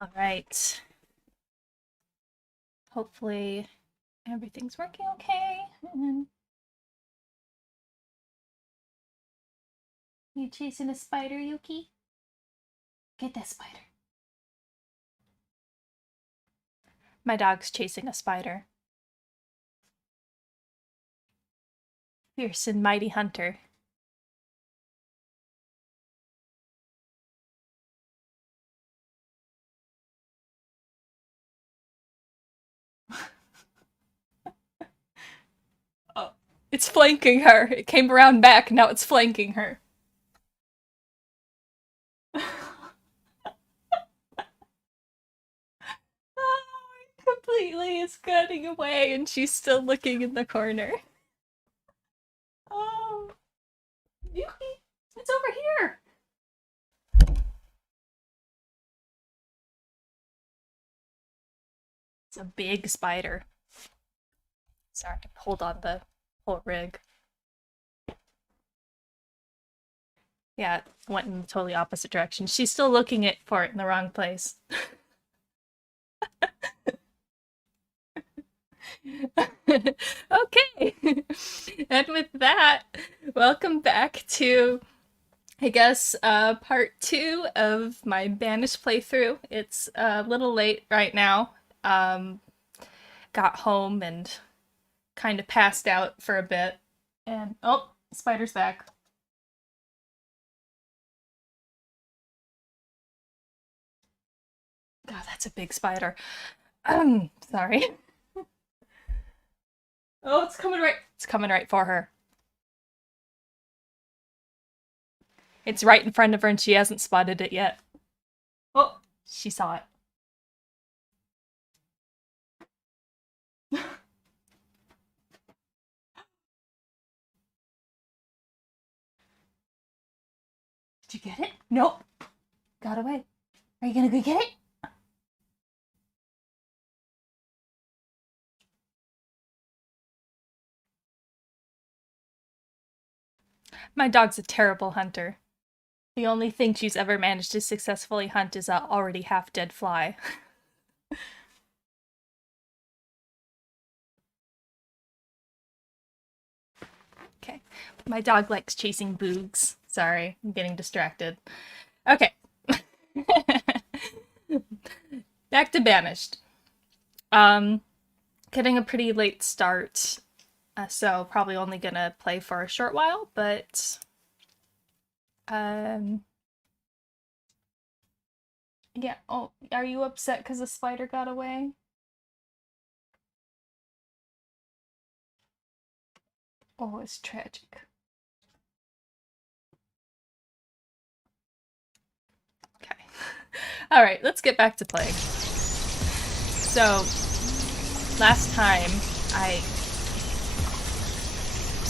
All right. Hopefully everything's working okay. You chasing a spider, Yuki? Get that spider. My dog's chasing a spider. Fierce and mighty hunter. Oh, it's flanking her. It came around back, now it's flanking her. Oh, it completely is cutting away and she's still looking in the corner. Oh, Yuki, it's over here. It's a big spider. Sorry, I pulled on the whole rig. Yeah, it went in the totally opposite direction. She's still looking for it in the wrong place. Okay. And with that, welcome back to, I guess, part 2 of my Banished playthrough. It's a little late right now. Got home and kind of passed out for a bit. And, oh, spider's back. God, that's a big spider. Sorry. Oh, it's coming right for her. It's right in front of her and she hasn't spotted it yet. Oh, she saw it. Did you get it? Nope. Got away. Are you gonna go get it? My dog's a terrible hunter. The only thing she's ever managed to successfully hunt is a already half-dead fly. Okay. My dog likes chasing boogs. Sorry, I'm getting distracted. Okay. Back to Banished. Getting a pretty late start, so probably only gonna play for a short while, but yeah. Oh, are you upset because the spider got away? Oh, it's tragic. Okay. All right, let's get back to playing. So, last time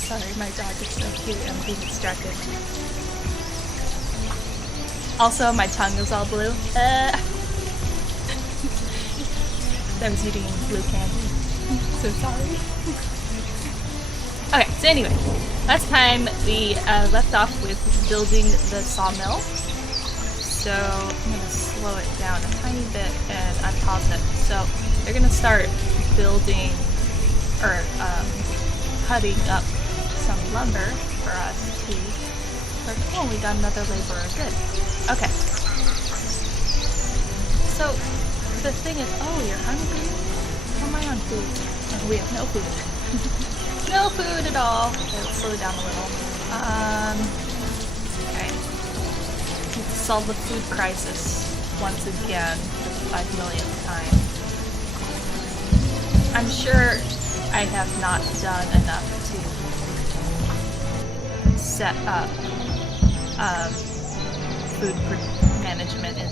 Sorry, my dog is so cute. I'm being distracted. Also, my tongue is all blue. I was eating blue candy. So sorry. Okay, so anyway, last time we left off with building the sawmill. So I'm gonna slow it down a tiny bit and unpause it. So they're gonna start building or cutting up some lumber for us to. Oh, we got another laborer. Good. Okay. So the thing is, oh, you're hungry? How am I on food? Oh, we have no food. No food at all. Okay, let's slow it down a little. Okay. Let's solve the food crisis once again for the 5 millionth time. I'm sure I have not done enough to set up food management in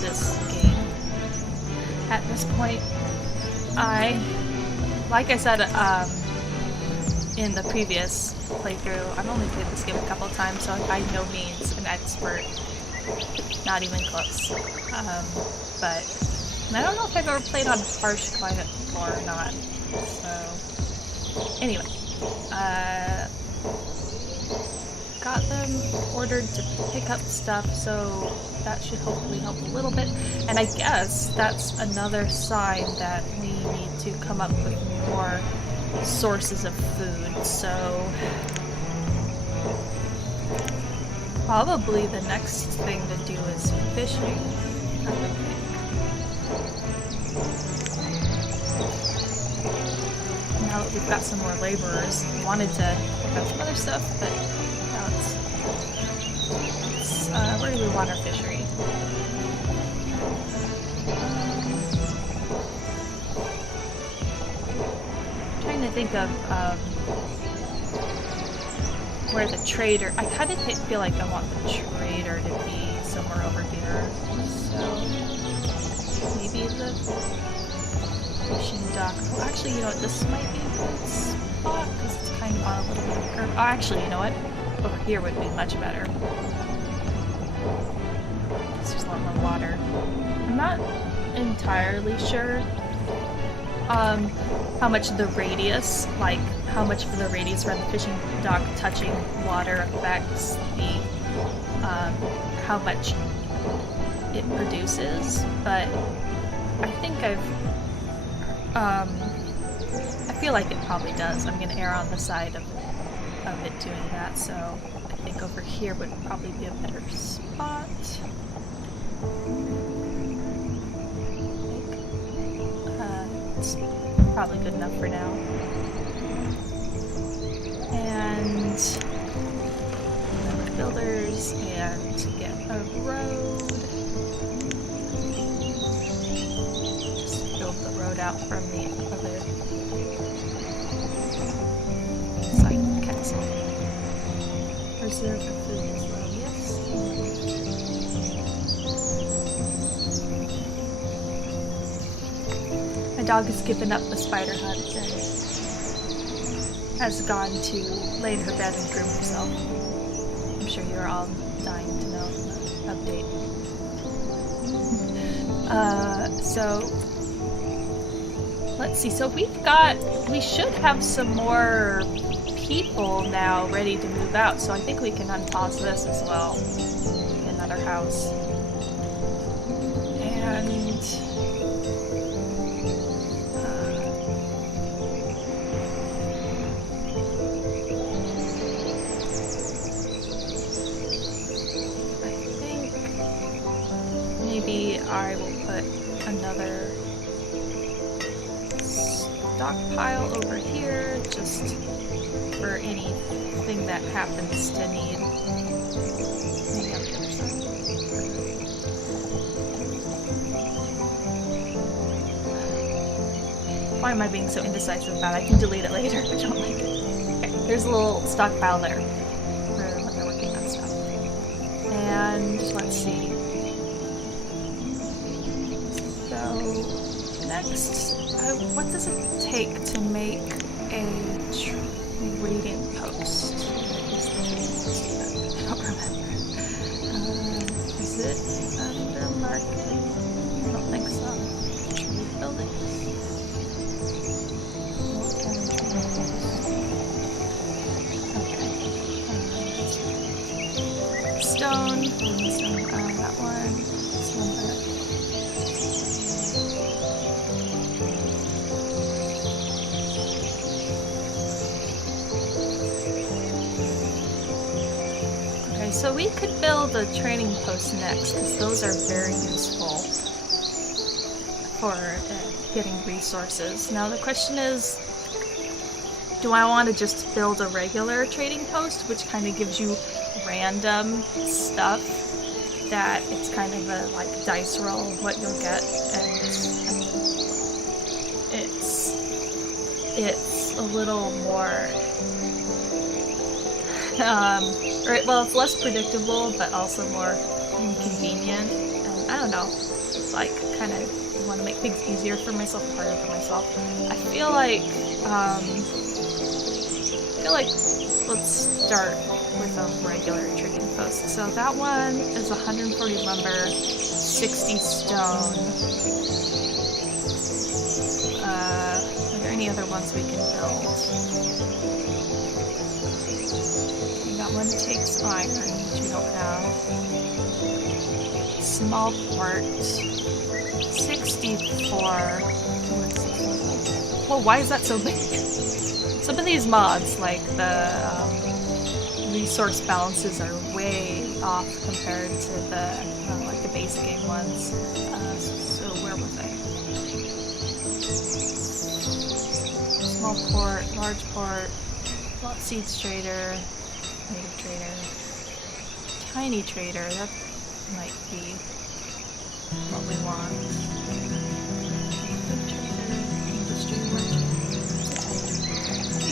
this game. At this point, like I said, in the previous playthrough, I've only played this game a couple times, so I'm by no means an expert. Not even close. But I don't know if I've ever played on harsh climate before or not. So, anyway. Got got them ordered to pick up stuff, so that should hopefully help a little bit. And I guess that's another sign that we need to come up with more sources of food, so probably the next thing to do is fishing, I would think. Now that we've got some more laborers, I wanted to pick up some other stuff, but now it's where do we want our fishery? I'm trying to think of where the trader. I kind of feel like I want the trader to be somewhere over here, so maybe the fishing dock. Oh, actually, you know what? This might be a good spot because it's kind of on a little bit of a curve. Oh, actually, you know what? Over here would be much better. There's a lot more water. I'm not entirely sure how much the radius, like how much of the radius around the fishing dock touching water affects the how much it produces, but I think I feel like it probably does. I'm gonna err on the side of it doing that, so I think over here would probably be a better spot. It's probably good enough for now. And builders and get a road. Just build the road out from the other side of the castle. Reserve for food as well, yes. My dog has given up the spider hunt and has gone to lay in her bed and groom herself. I'm sure you're all dying to know the update. So let's see. So we should have some more people now ready to move out. So I think we can unpause this as well. Another house. And I will put another stockpile over here, just for anything that happens to need. Maybe on the other side. Why am I being so indecisive about it? I can delete it later. I don't like it. Okay, there's a little stockpile there for when they're working on stuff. And let's see. Next, what does it take to make a trading post? I don't remember. Is it under market? I don't think so. Trade buildings. Okay. Stone. That one. This one. So we could build a trading post next, because those are very useful for getting resources. Now the question is, do I want to just build a regular trading post, which kind of gives you random stuff that it's kind of a like dice roll what you'll get, and I mean, it's a little more well, it's less predictable, but also more inconvenient, and I don't know, it's like, kind of want to make things easier for myself, harder for myself. I feel like let's start with a regular trading post. So that one is 140 lumber, 60 stone. Are there any other ones we can build? That one takes iron, which we don't have. Small port. 64. Well, why is that so big? Some of these mods, like the resource balances, are way off compared to the like the base game ones. So where were they? Small port, large port, seeds trader, native trader, tiny trader. That might be what we want. Industry merchant.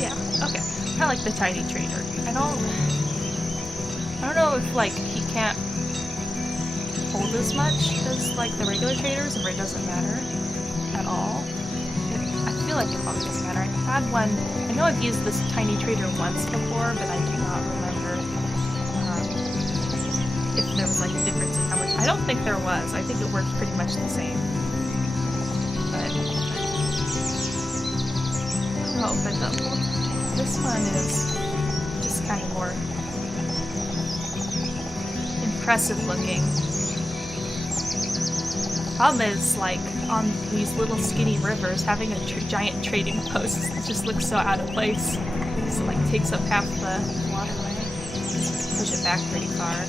Yeah, okay. I like the tiny trader. I don't know if like he can't hold as much as like the regular traders, or it doesn't matter at all. I feel like it probably doesn't matter. I've had one. I know I've used this tiny trader once before, but I do not remember if there was like a difference in how much. I don't think there was. I think it worked pretty much the same. But this one is just kind of more impressive looking. Problem is, like, on these little skinny rivers, having a giant trading post just looks so out of place. Because it, like, takes up half the waterway. Just push it back pretty far.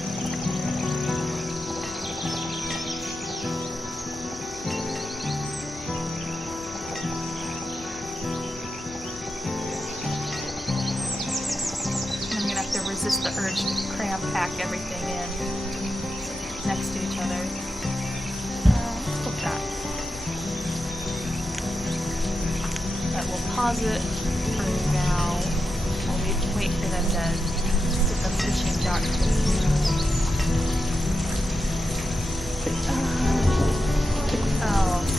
I'm gonna have to resist the urge to cram pack everything in next to each other. That will pause it for now. I'll wait for them to get the fishing dock. What else?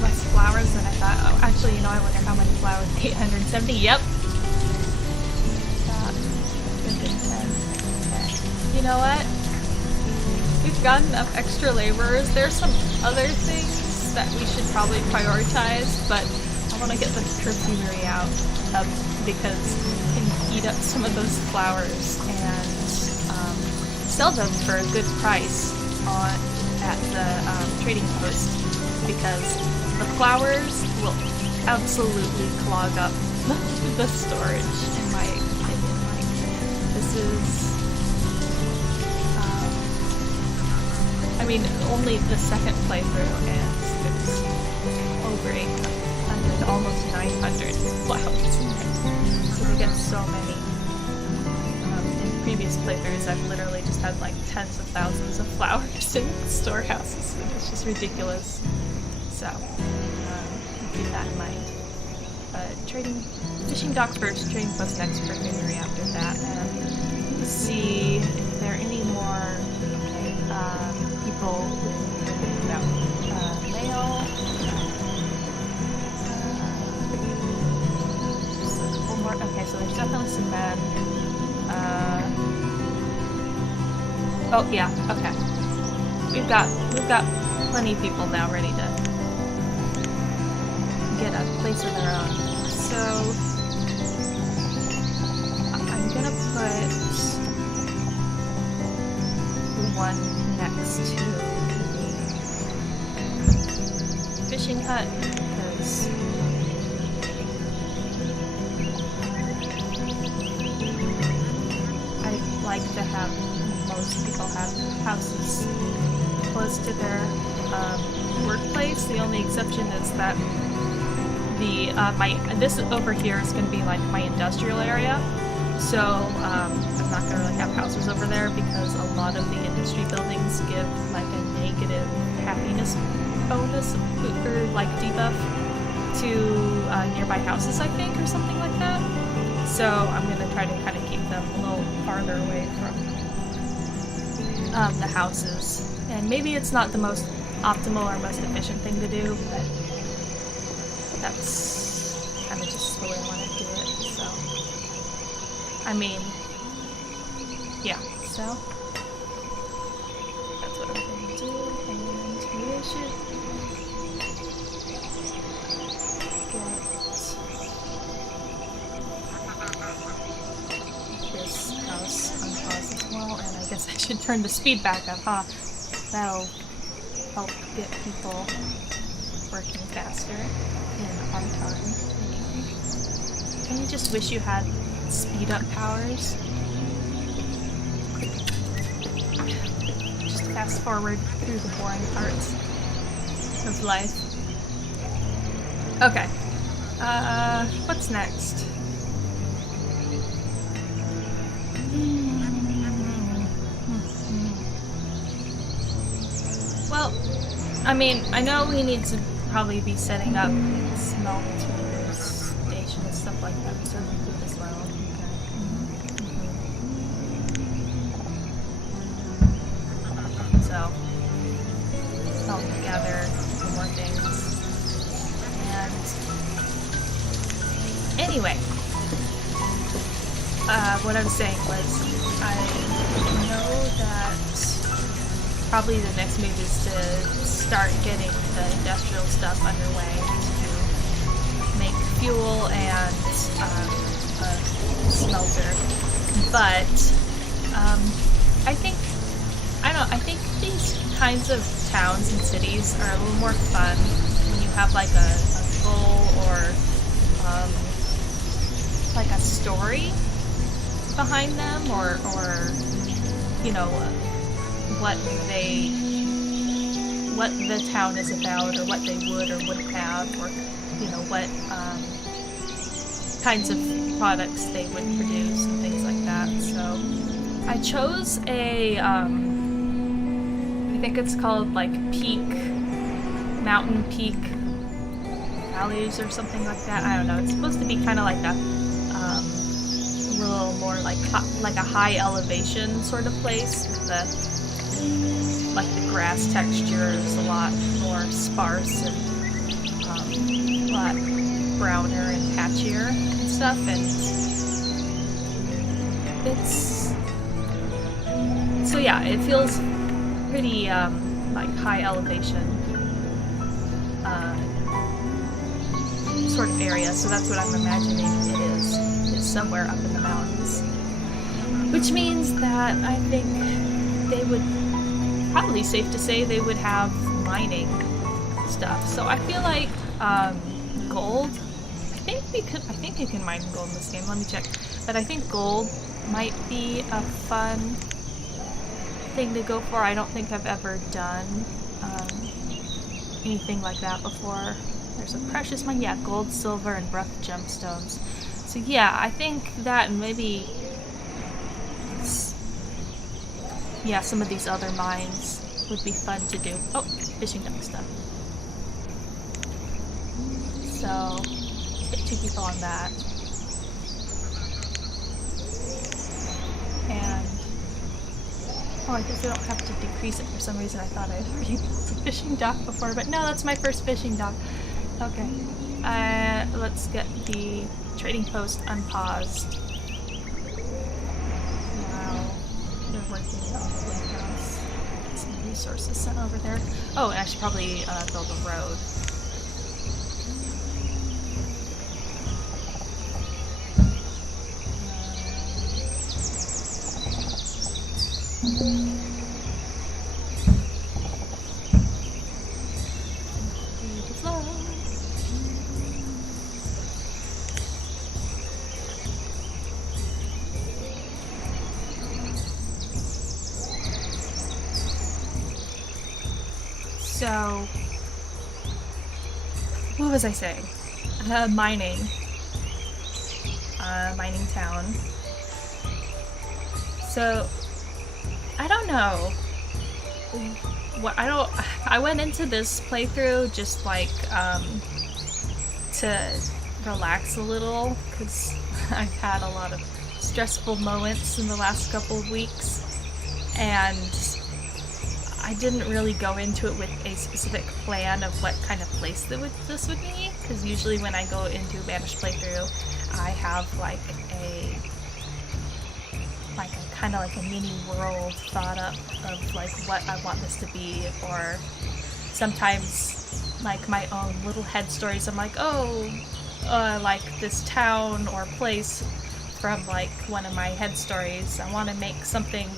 Less flowers than I thought. Oh, actually, you know, I wonder how many flowers. 870. Yep. You know what? We've got enough extra laborers. There's some other things that we should probably prioritize, but I want to get the perfumery out because we can eat up some of those flowers and sell them for a good price at the trading post, because the flowers will absolutely clog up the storage, in my opinion. Like, this is I mean, only the second playthrough, and there's over 800, almost 900 flowers. So we get so many. In previous playthroughs, I've literally just had like tens of thousands of flowers in storehouses. It's just ridiculous. So, keep that in mind. Fishing docks first, trading post next, perfumery after that, and let's see if there are any more. People, no, male, just a couple more, okay, so there's definitely some men, oh yeah, okay, we've got plenty of people now ready to get a place of their own, so I'm gonna put one next to the fishing hut, because I like to have most people have houses close to their workplace. The only exception is that this over here is going to be like my industrial area. So, I'm not going to really have houses over there because a lot of the industry buildings give like a negative happiness bonus or like debuff to nearby houses, I think, or something like that. So I'm going to try to kind of keep them a little farther away from the houses. And maybe it's not the most optimal or most efficient thing to do, but that's kind of just the way I want to do it, so. I mean, yeah, so that's what I'm going to do, and we should should turn the speed back up, huh? That'll help get people working faster in our time. Can you just wish you had speed up powers? Just fast forward through the boring parts of life. Okay. What's next? Well, I mean, I know we need to probably be setting up smelter station and stuff like that. We're serving food as well. Okay. So, I'll gather some more things. And anyway, what I was saying was, I know that probably the next move is to start getting the industrial stuff underway to make fuel and a smelter. But I think these kinds of towns and cities are a little more fun when you have like a goal or like a story behind them, or you know, what the town is about, or what they would or wouldn't have, or you know, what kinds of products they would produce and things like that. So I chose a I think it's called like Mountain Peak Valleys or something like that. I don't know. It's supposed to be kind of like a little more like a high elevation sort of place. The grass texture is a lot more sparse and a lot browner and patchier and stuff, and it's so yeah, it feels pretty like high elevation sort of area, so that's what I'm imagining it is. It's somewhere up in the mountains. Which means that I think they would, probably safe to say, they would have mining stuff. So I feel like gold, I think you can mine gold in this game, let me check. But I think gold might be a fun thing to go for. I don't think I've ever done anything like that before. There's a precious mine, yeah, gold, silver, and rough gemstones. So yeah, I think that, and maybe, yeah, some of these other mines would be fun to do. Oh, fishing duck stuff. So, get 2 people on that. And, oh, I guess I don't have to decrease it for some reason. I thought I had already built a fishing dock before, but no, that's my first fishing dock. Okay, let's get the trading post unpaused. Wow, they're working on the lighthouse. Get some resources sent over there. Oh, and I should probably build a road. So, what was I saying? Mining. Mining town. So, I don't know. I went into this playthrough just like, to relax a little, because I've had a lot of stressful moments in the last couple of weeks, and I didn't really go into it with a specific plan of what kind of place this would be, because usually when I go into a Banished playthrough, I have like a kind of like a mini world thought up of like what I want this to be, or sometimes like my own little head stories. I'm like, oh, like this town or place from like one of my head stories. I want to make something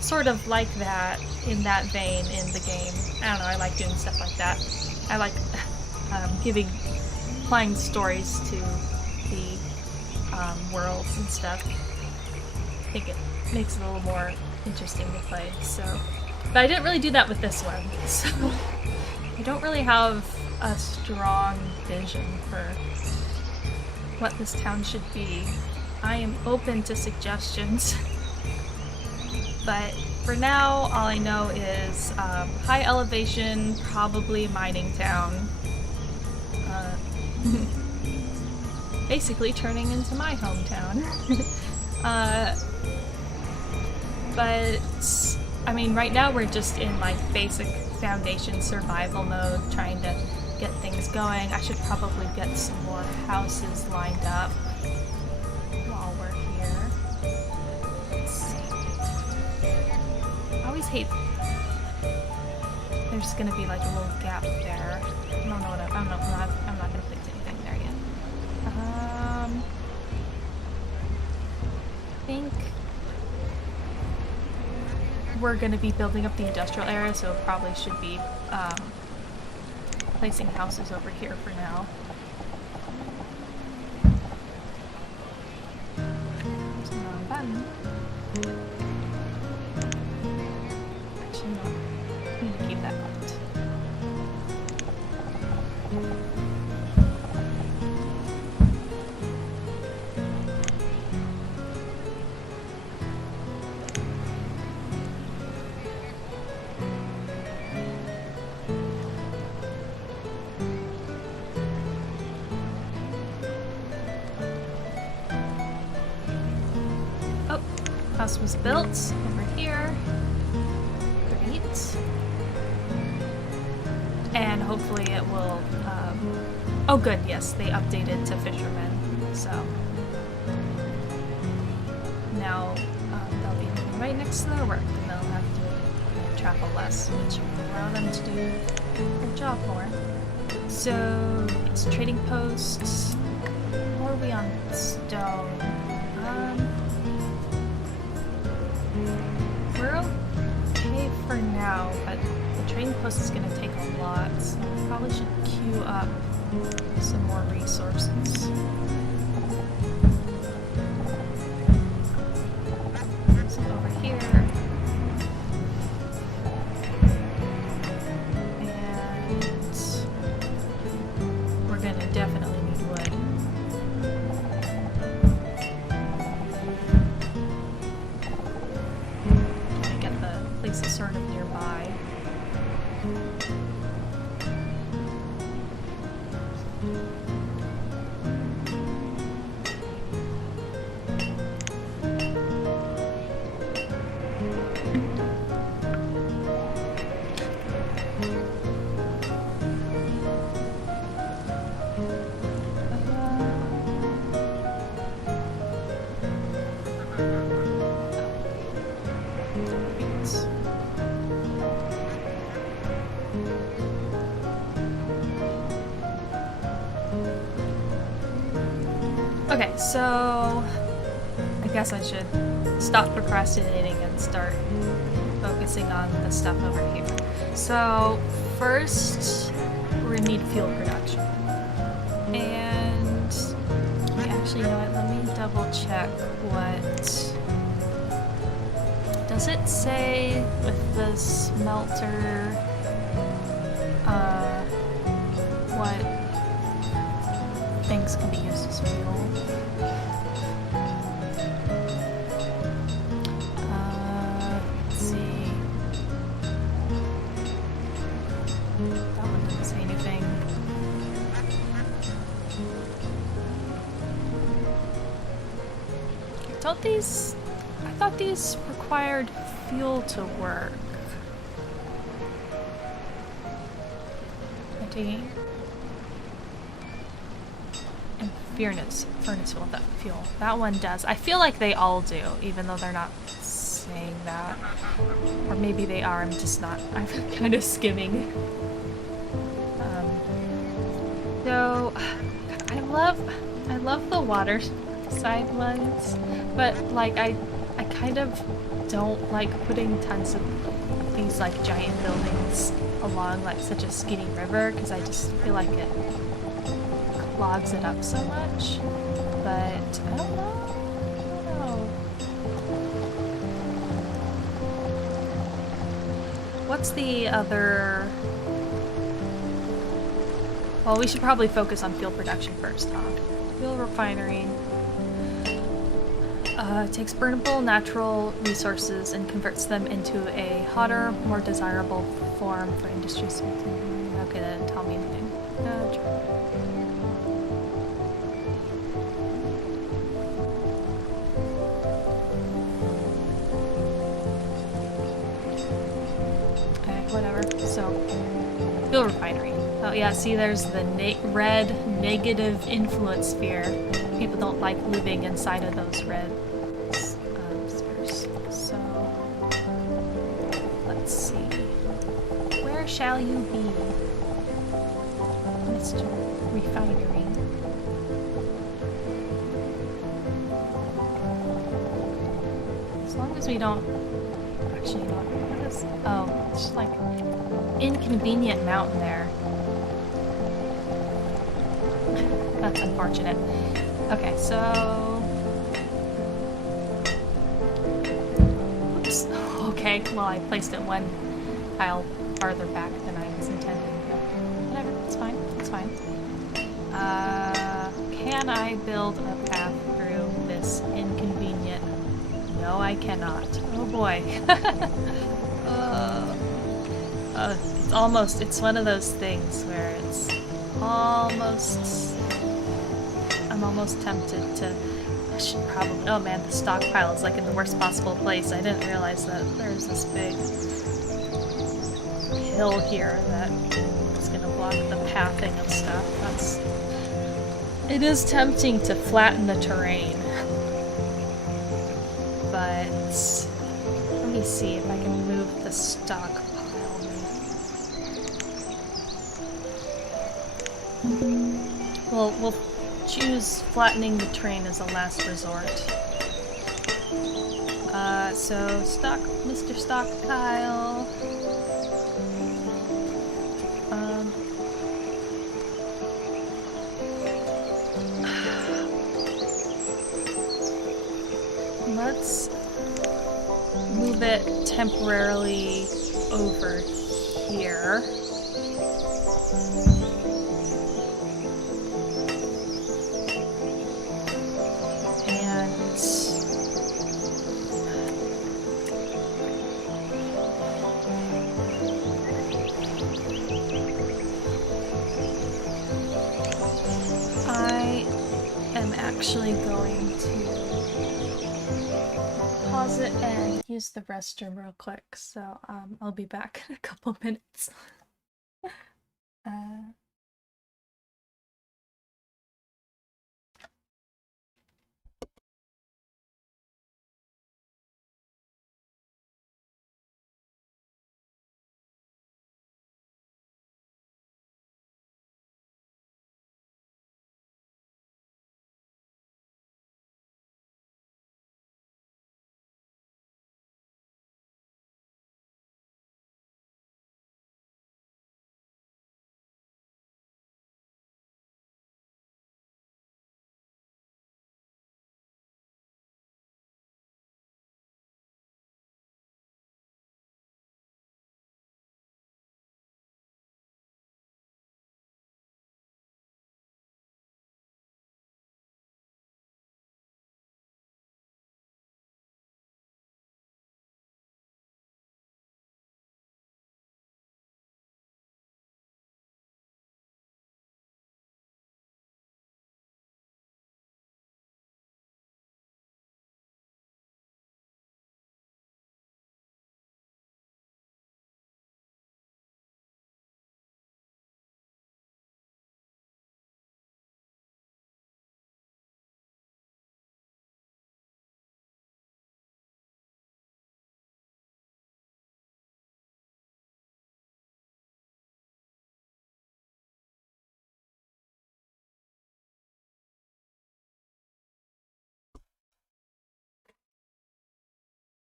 sort of like that, in that vein in the game. I don't know, I like doing stuff like that. I like applying stories to the worlds and stuff. I think it makes it a little more interesting to play, so. But I didn't really do that with this one, so I don't really have a strong vision for what this town should be. I am open to suggestions, but for now, all I know is high elevation, probably mining town. Basically turning into my hometown. But I mean, right now we're just in like basic foundation survival mode, trying to get things going. I should probably get some more houses lined up while we're here. Let's see. I always hate there's gonna be like a little gap there. I don't know what I'm not gonna place anything there yet. I think we're going to be building up the industrial area, so probably should be placing houses over here for now. There's the wrong button. Actually, no. I need to keep that locked. House was built over here. Great. And hopefully it will, oh good, yes, they updated to fishermen, so. Now, they'll be living right next to their work, and they'll have to travel less, which will allow them to do their job more. So, it's trading posts. Or are we on stone? We're okay for now, but the trading post is going to take a lot, so we probably should queue up some more resources. So over here. And we're going to definitely need wood. Places sort of nearby. Okay, so I guess I should stop procrastinating and start focusing on the stuff over here. So first, we're gonna need fuel production. And actually, you know what, let me double check what... Does it say with the smelter, what things can be used as fuel? Let's see. That one didn't say anything. Don't these... I thought these required fuel to work. Taking and furnace fuel. That one does. I feel like they all do, even though they're not saying that. Or maybe they are, I'm just not. I'm kind of skimming. So I love the water side ones, but like I kind of don't like putting tons of these like giant buildings along like such a skinny river because I just feel like it clogs it up so much. But I don't know. What's the other? Well, we should probably focus on fuel production first, huh? Fuel refinery. Takes burnable natural resources and converts them into a hotter, more desirable form for industries. Okay, that didn't tell me anything. Okay, whatever. So, fuel refinery. Oh yeah, see there's the red negative influence sphere. People don't like living inside of those red spheres. So, let's see. Where shall you be, Mr. Refinery? As long as we don't... Actually, what is... Oh, it's just like inconvenient mountain there. That's unfortunate. Okay, so... Oops. Okay, well I placed it one tile farther back than I was intending. Whatever, it's fine, it's fine. Can I build a path through this inconvenient... No, I cannot. Oh boy. It's almost... It's one of those things where it's almost... I'm almost tempted to... I should probably... Oh man, the stockpile is like in the worst possible place. I didn't realize that there's this big hill here that is gonna block the pathing of stuff. That's... It is tempting to flatten the terrain. But... Let me see if I can move the stockpile. Well, we'll choose flattening the terrain as a last resort. So Mr. Stockpile. Let's move it temporarily over here. Actually going to pause it and use the restroom real quick, so I'll be back in a couple minutes.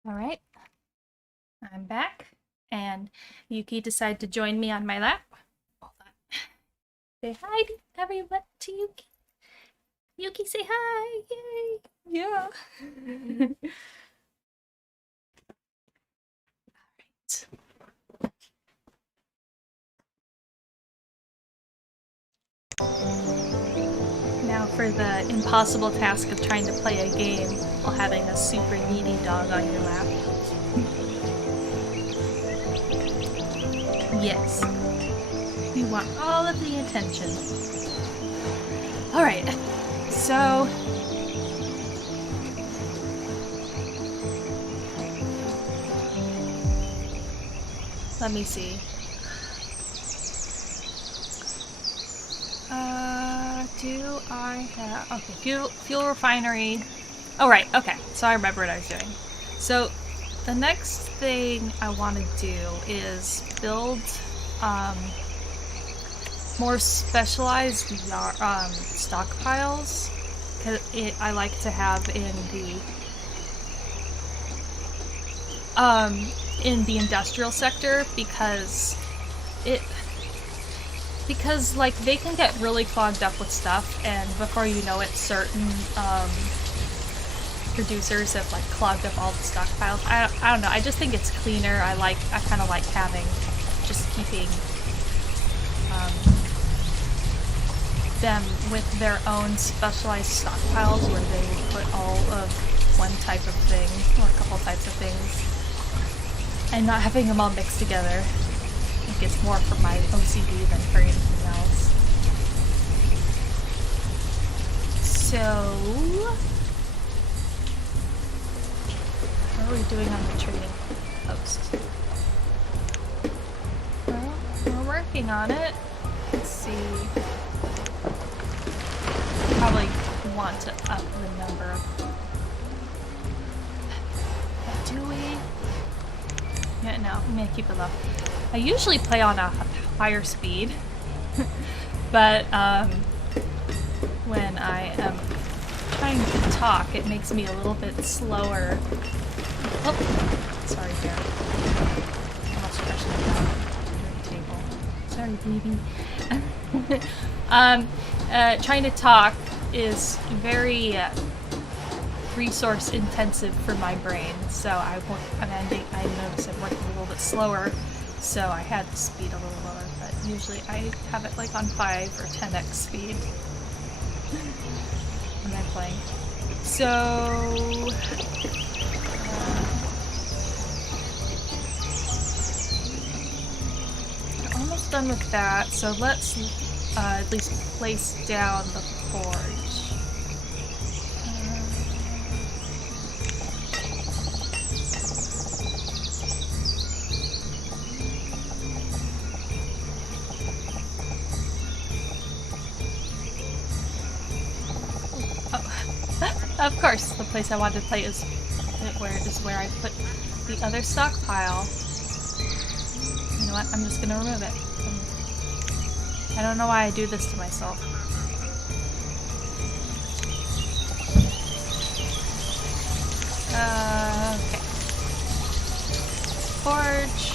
Alright, I'm back, and Yuki decided to join me on my lap. Hold on. Say hi to everyone, to Yuki. Yuki, say hi! Yay! Yeah! Alright. Now for the impossible task of trying to play a game while having a super needy dog on your lap. Yes. You want all of the attention. Alright, so... let me see. Do I have... okay, fuel refinery. Oh, right, okay. So I remember what I was doing. So, the next thing I want to do is build, more specialized stockpiles. I like to have in the industrial sector because like they can get really clogged up with stuff, and before you know it, certain producers have like clogged up all the stockpiles. I don't know. I just think it's cleaner. I kind of like keeping them with their own specialized stockpiles where they put all of one type of thing or a couple types of things, and not having them all mixed together. I think it's more for my OCD than for anything else. So, what are we doing on the trading post? Well, we're working on it. Let's see. Probably want to up the number of... do we? Yeah, no, I'm gonna keep it low. I usually play on a higher speed, but when I am trying to talk, it makes me a little bit slower. Oh, sorry, Bear. Almost crushed my table. Sorry, baby. Trying to talk is very resource intensive for my brain, so I noticed I'm working a little bit slower. So I had the speed a little lower, but usually I have it like on 5 or 10x speed when I'm playing. So we're almost done with that. So let's at least place down the forge. Of course, the place I wanted to play is where I put the other stockpile. You know what? I'm just gonna remove it. I don't know why I do this to myself. Okay. Forge.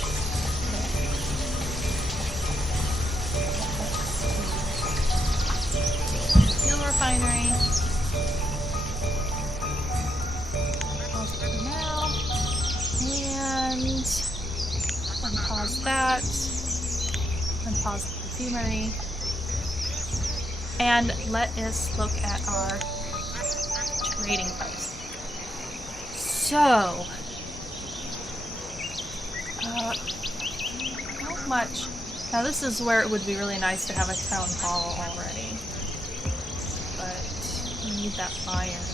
Fuel refinery. And unpause that, unpause the perfumery, and let us look at our trading post. So, how much? Now this is where it would be really nice to have a town hall already, but we need that iron.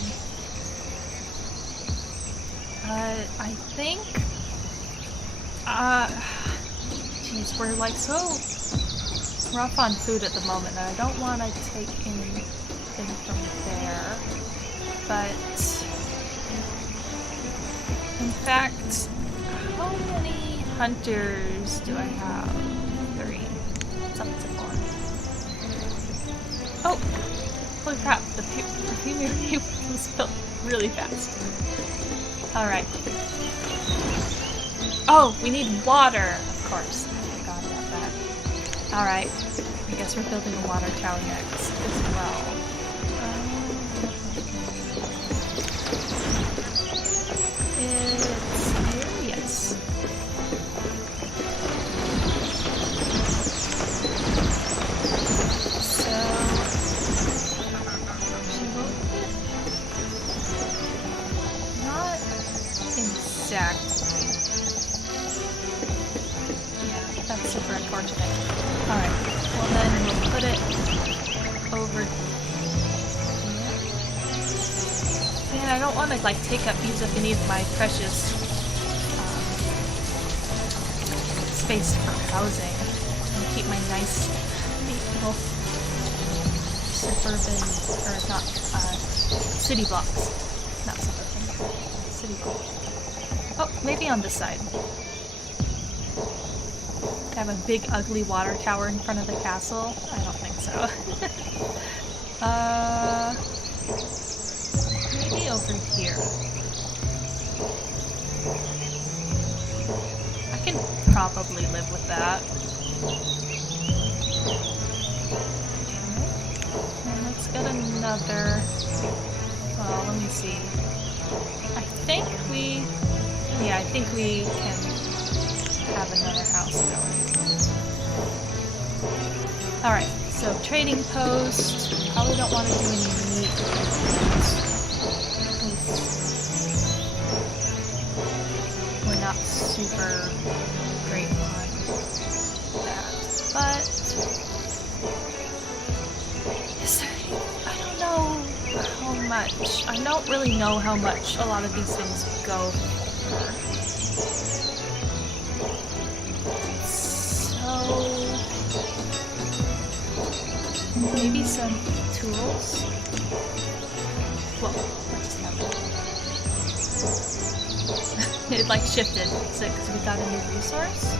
I think, geez, we're like so rough on food at the moment that I don't want to take anything from there, but in fact, how many hunters do I have? 3. It's up to 4. Oh! Holy crap, the perfumery was built really fast. Alright. Oh, we need water, of course. I forgot about that. Alright. I guess we're building a water tower next as well. It's here? Yes. So... not exactly. Yeah, that's super unfortunate. Alright, well then we'll put it over here. Man, I don't want to like use up any of my precious space for housing. And keep my nice, neat little suburban, or not, city blocks. Not suburban, city blocks. Oh, maybe on this side. Have a big ugly water tower in front of the castle? I don't think so. Maybe over here. I can probably live with that. Okay. And let's get another... Well, let me see. I think we can have another house going. Alright, so trading post. Probably don't want to do any meat. We're not super great on that. But is there, I don't know how much. I don't really know how much a lot of these things go for. Maybe some tools? Whoa, what just happened? It like shifted. Is it because we got a new resource?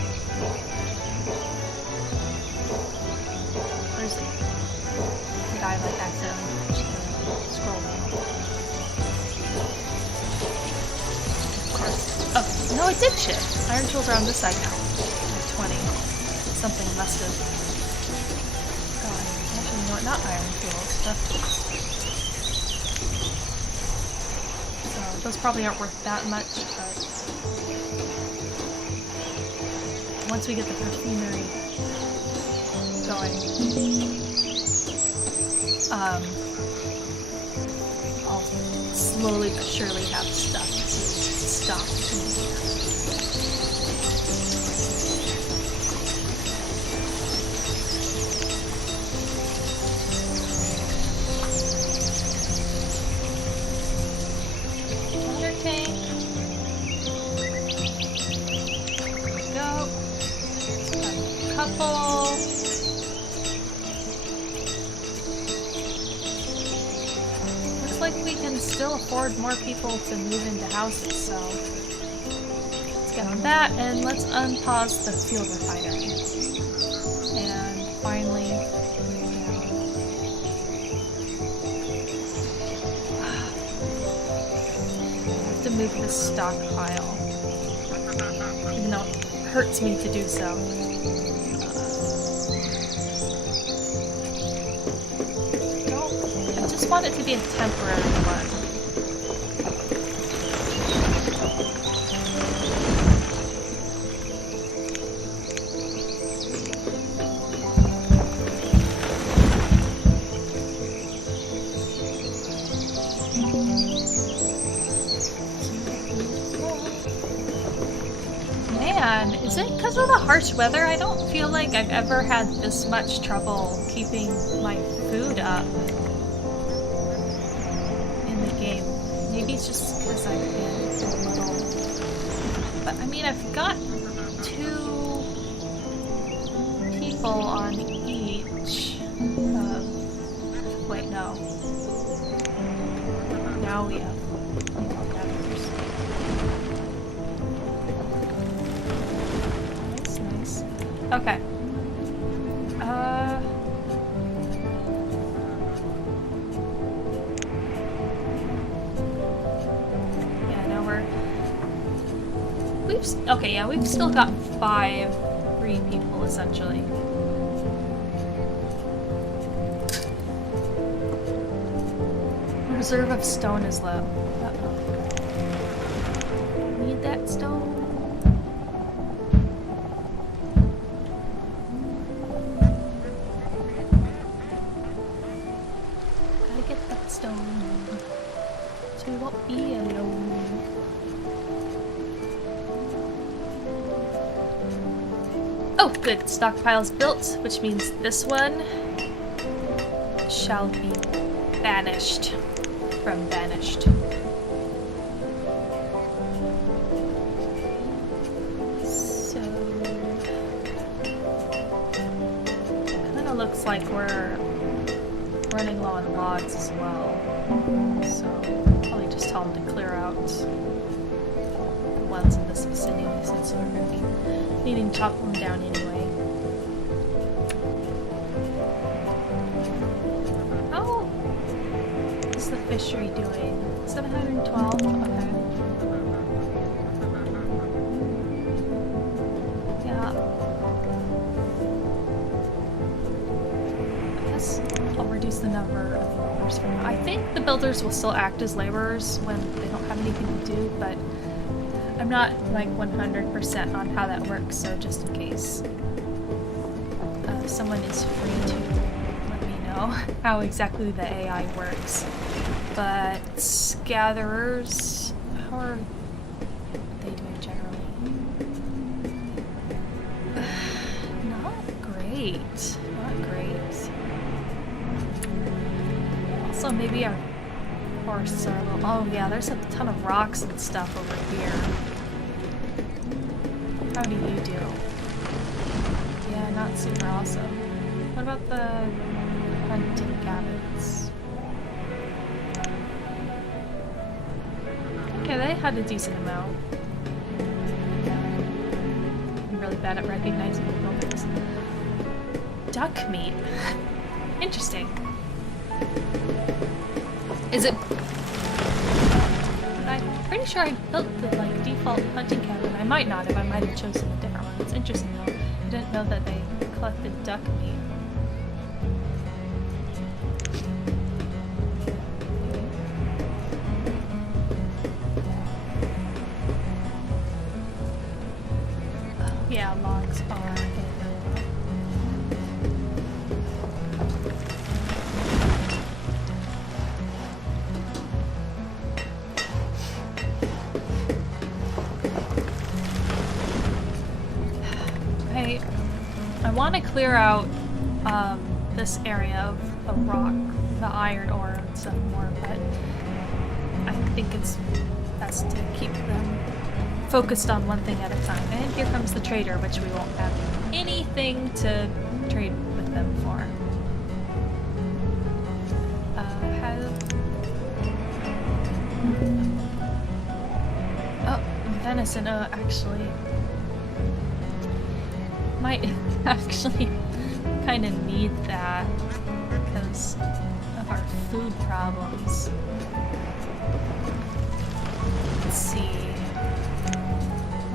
Where is it? Did I like accidentally scroll down? Of course. Oh, no, it did shift. Iron tools are on this side now. Like 20. Something must have... not iron tools, stuff. So those probably aren't worth that much, but once we get the perfumery going, I'll slowly but surely have stuff to stop. Looks like we can still afford more people to move into houses, so let's get on that, and let's unpause the fuel refinery. And finally, I have to move this stockpile, even though it hurts me to do so. I just want it to be a temporary one. Man, is it because of the harsh weather? I don't feel like I've ever had this much trouble keeping my food up in the game. Maybe it's just because I've been a little... But I mean, I've got 2 people on each. Wait, no. Now we have... Nice. Okay. okay, yeah, we've still got 3 people essentially. Reserve of stone is low. Uh-oh. Need that stone. Gotta get that stone. So we won't be alone. Oh, good. Stockpile's built, which means this one shall be banished. From Banished. So kinda looks like we're running low on logs as well. So probably just tell them to clear out the ones in this vicinity since we're gonna be needing to chop them down anyway. The fishery doing 712. Okay. Yeah. I guess I'll reduce the number of laborers for now. I think the builders will still act as laborers when they don't have anything to do, but I'm not like 100% on how that works, so just in case someone is free to let me know how exactly the AI works. But gatherers, how are they doing generally? Not great. Not great. Also, maybe our forests are a little. Oh, yeah, there's a ton of rocks and stuff over here. How do you do? Yeah, not super awesome. What about the hunting cabins? Okay, they had a decent amount. I'm really bad at recognizing the buildings. Duck meat. Interesting. Is it? I'm pretty sure I built the like default hunting cabin. I might not have. I might have chosen a different one. It's interesting though. I didn't know that they collected duck meat. Yeah, logs are good. I want to clear out this area of the rock, the iron ore and stuff more, but I think it's best to keep them focused on one thing at a time. And here comes the trader, which we won't have anything to trade with them for. Oh, venison, actually. Might actually kind of need that because of our food problems. Let's see.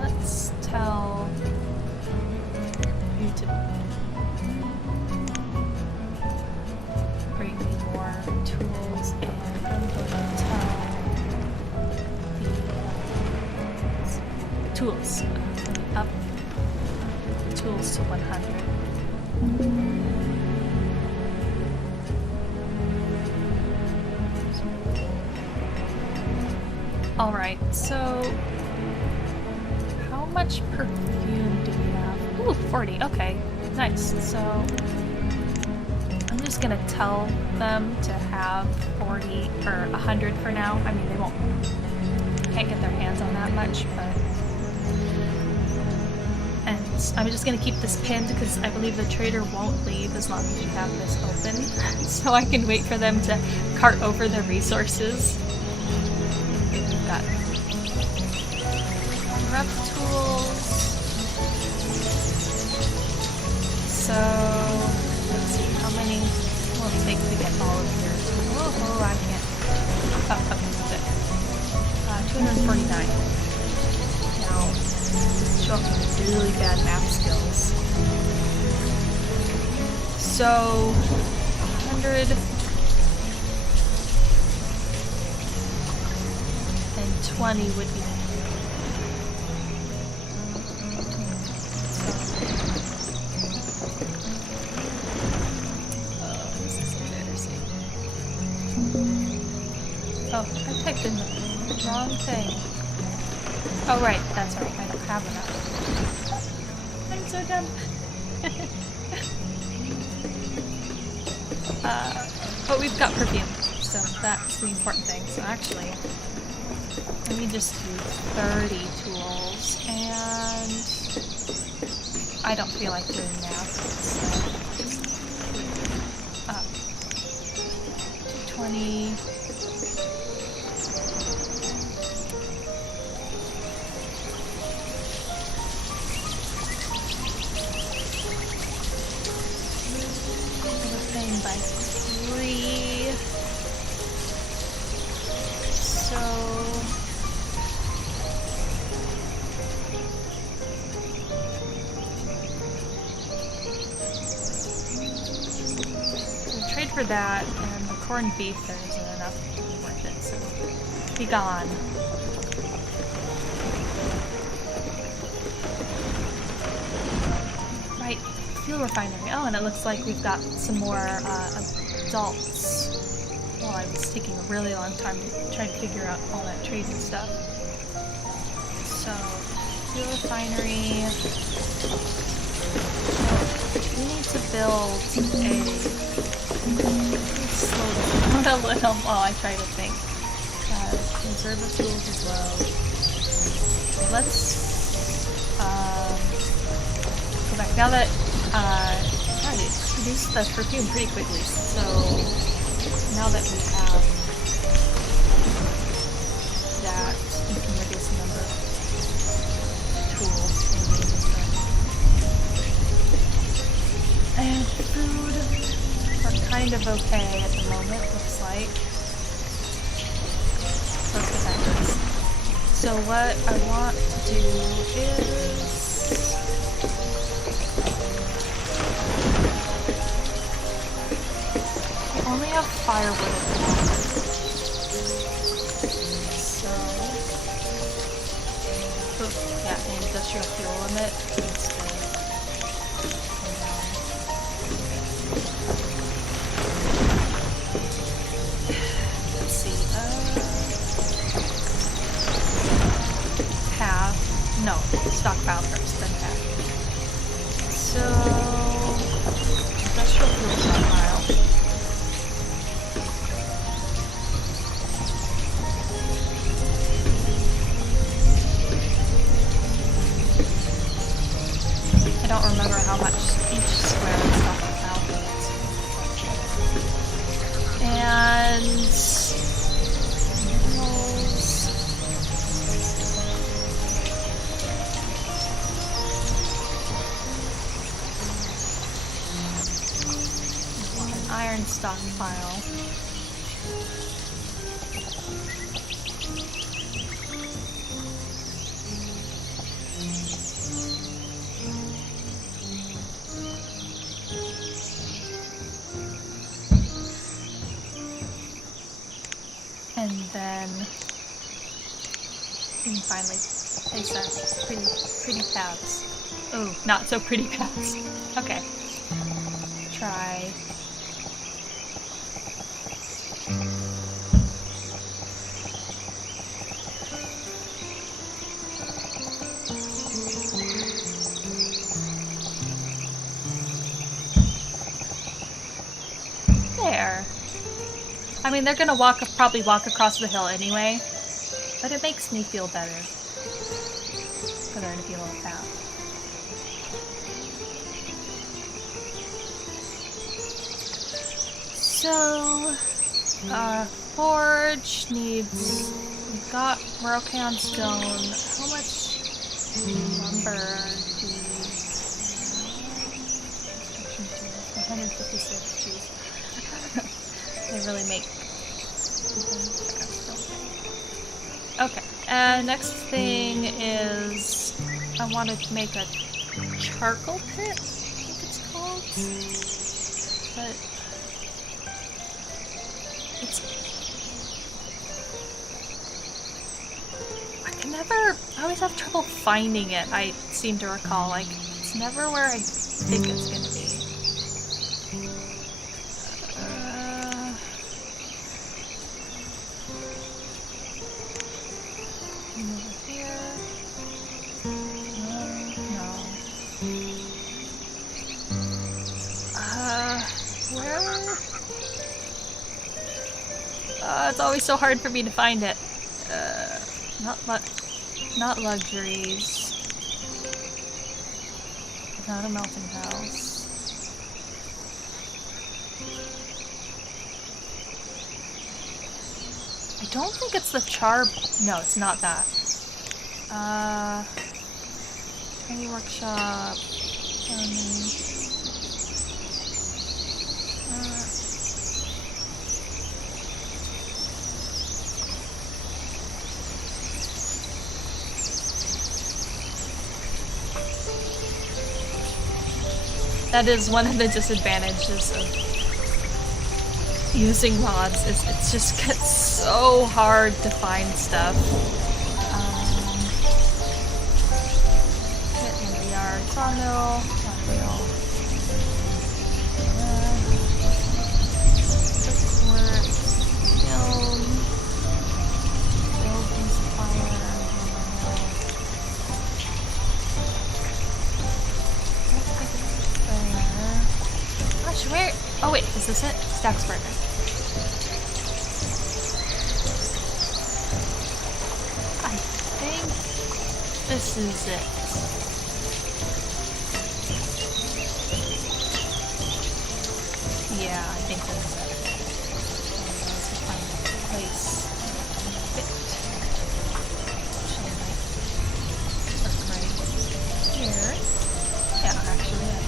Let's tell you to bring me more tools, and I'm going to tell the tools up tools to 100. Alright, so how much perfume do we have? Ooh, 40, okay, nice. So I'm just gonna tell them to have 40 or 100 for now. I mean, they can't get their hands on that much, but I'm just gonna keep this pinned because I believe the trader won't leave as long as you have this open. So I can wait for them to cart over the resources. We've got rough tools. So let's see how many will it take to get all of yours. Oh, I can't. Oh, okay, good. 249. Now still have really bad math skills. So 120 would be. This is embarrassing. Oh, I typed in the wrong thing. Oh right, that's right. I don't have enough. I'm so dumb. But we've got perfume, so that's the important thing. So actually, let me just do 30 tools, and I don't feel like doing math, so 20. By 3. So we'll trade for that, and the corned beef there isn't enough to be worth it, so be gone. Right. Fuel refinery. Oh, and it looks like we've got some more adults. Well, I was taking a really long time to try to figure out all that trade and stuff. So, fuel refinery. We need to build slow down a little while I try to think. Reserve of fuels as well. Okay, let's go back. Now that God, it produced the perfume pretty quickly, so now that we have that, we can reduce the number of tools in the inventory. And food, we're kind of okay at the moment, looks like. Let's get backwards. So what I want to do is only have firewood at the moment. So, oh, yeah, the industrial fuel limit needs to come down. Let's see, path. No, stockpile first, then path. So, industrial fuel stockpile. I don't remember how much each square of stockpile needs. And minerals. An iron stockpile. And then we can finally place our pretty paths. Oh, not so pretty paths. Okay. Try. There. I mean, they're gonna probably walk across the hill anyway, but it makes me feel better for there to be a little path. So, forge needs. We've got. We're okay on stone. How much lumber do we? 156. Geez. They really make things fast, don't they? Okay, next thing is I wanted to make a charcoal pit, I think it's called. But I always have trouble finding it, I seem to recall. Like, it's never where I think it's gonna be. Over here. No. Where? It's always so hard for me to find it. Not luxuries. Not a melting house. I don't think it's the char. No, it's not that. Tiny workshop. That is one of the disadvantages of using mods, is it just gets so hard to find stuff. Hit in the yard, sawmill, sawmill. Cookworks, kiln, building supplier. Gosh, where? Oh wait, is this it? Stacks Burger. I think this is it. Yeah, I think this is it. Let's find a place fit. Actually, like right here. Yeah, actually, yeah.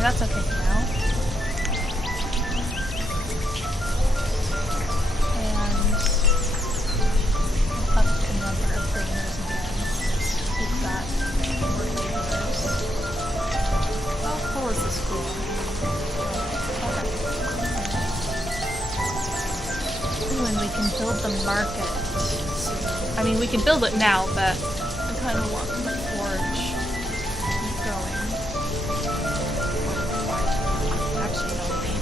That's okay for now. And up the number of bringers again. Keep that for laborers. How full is the school? Okay. Ooh, and we can build the market. I mean, we can build it now, but I kind of want the forge going. Actually,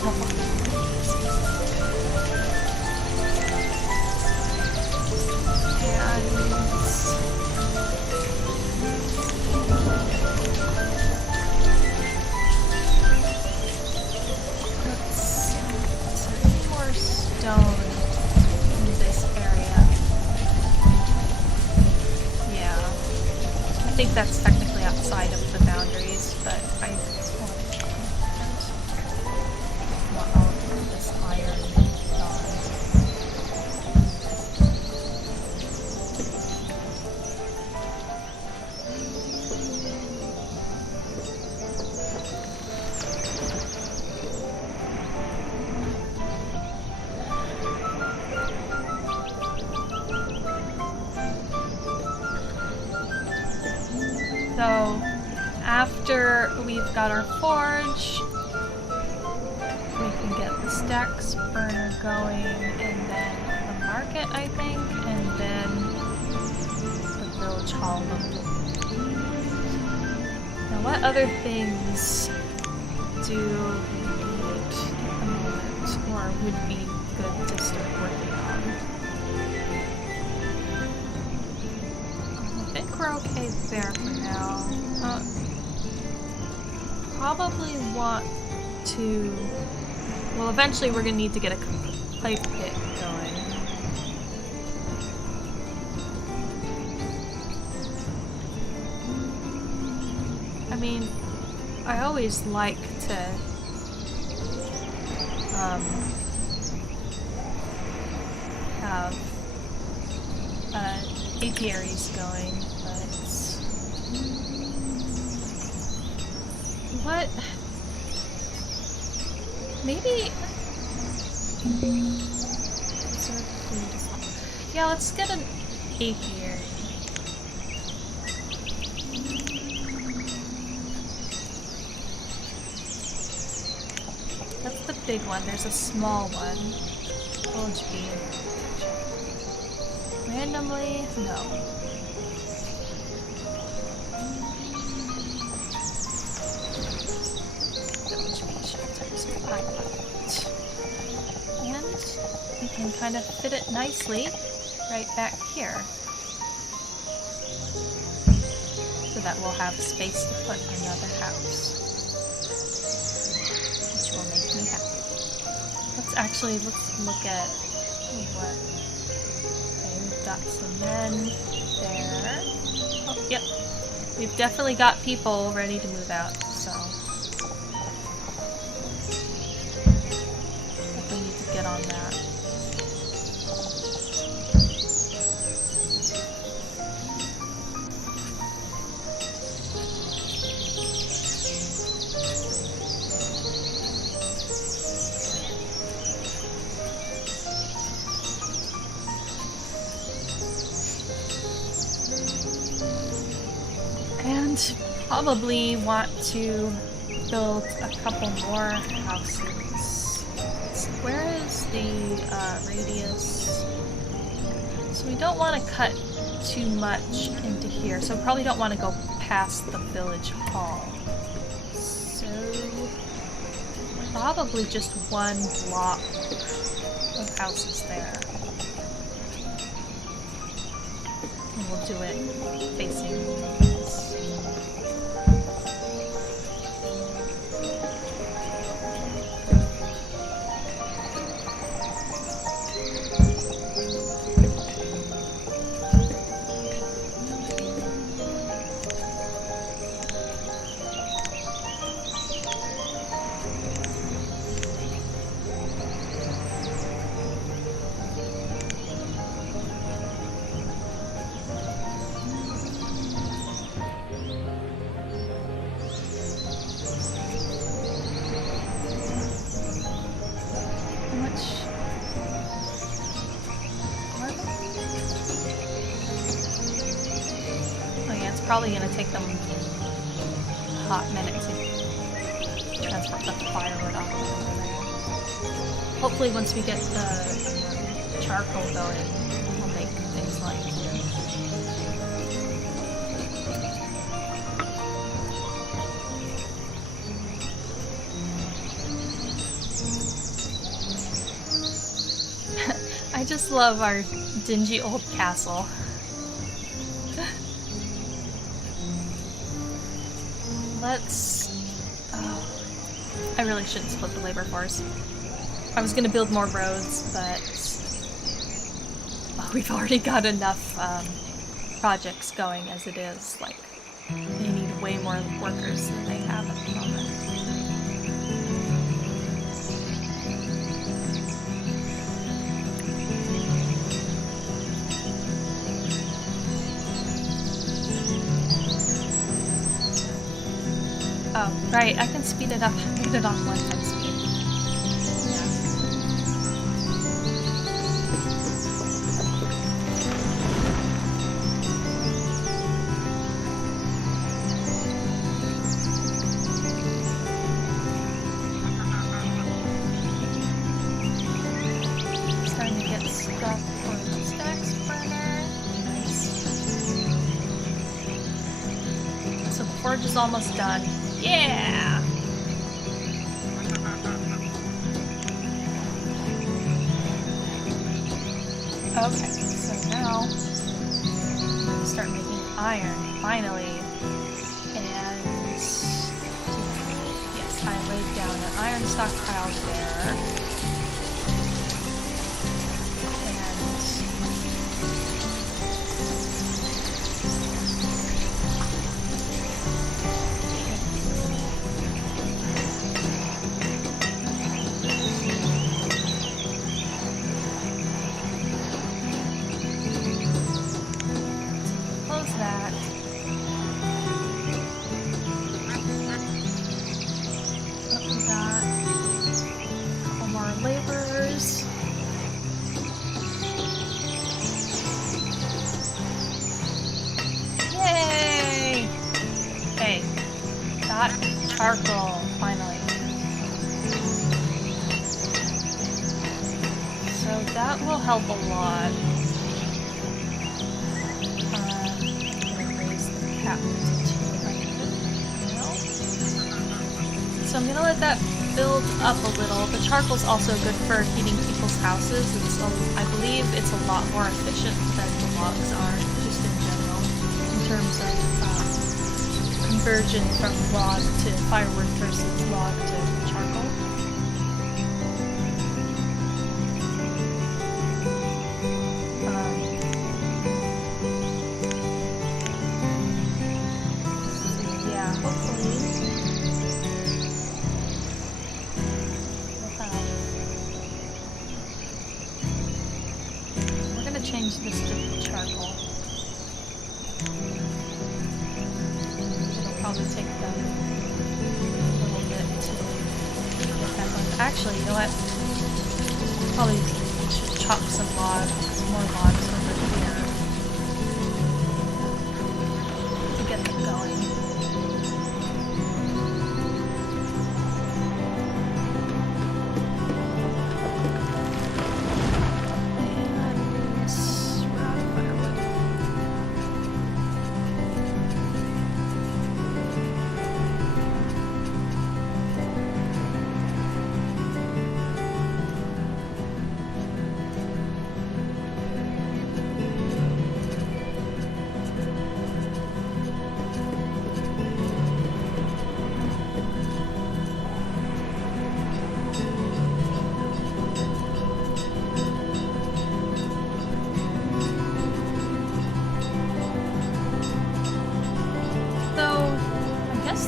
no, more stone in this area. Yeah. I think that's technically outside of the boundaries, but I want all of this iron gone. So, after we've got our forge, we can get the stacks burner going, and then the market, I think, and then the village hall. Now, what other things do we need at the moment, or would be good to start working on? I think we're okay there for now. Probably want to... Well, eventually we're gonna need to get a pipe pit going. I mean, I always like to have apiaries going, but what? Maybe. Yeah, let's get an apiary. That's the big one. There's a small one. Village bee. Randomly? No. Village bee shelters. And we can kind of fit it nicely right back here. So that we'll have space to put another house. Which will make me happy. Let's look at what. Okay, we've got some men there. Oh, yep. We've definitely got people ready to move out, so. Definitely need to get on that. Probably want to build a couple more houses. Where is the radius? So we don't want to cut too much into here, so we probably don't want to go past the village hall. So probably just one block of houses there. And we'll do it facing probably going to take them a hot minute to transport the firewood off over there. Hopefully once we get the charcoal going, we'll make things like I just love our dingy old castle. Let's... Oh, I really shouldn't split the labor force. I was gonna build more roads, but... Oh, we've already got enough projects going as it is. Like, they need way more workers than they have at the moment. Oh, right, I can speed it up. Get it on 1x speed. Yeah. Starting to get stuff for the stacks burner. Nice. So the forge is almost done. Yeah! Okay, so now I'm going to start making iron, finally. And yes, I laid down an iron stockpile there. charcoal, finally. So that will help a lot. I'm gonna raise the cap to 200 mil. So I'm gonna let that build up a little. The charcoal's also good for heating people's houses. I believe it's a lot more efficient than the logs are, just in general, in terms of conversion from log to firewood versus log to charcoal. So yeah, hopefully we're gonna change this to charcoal. Probably take them a little bit to get back on. Actually, you know what? Probably should chop some more logs over here to get them going.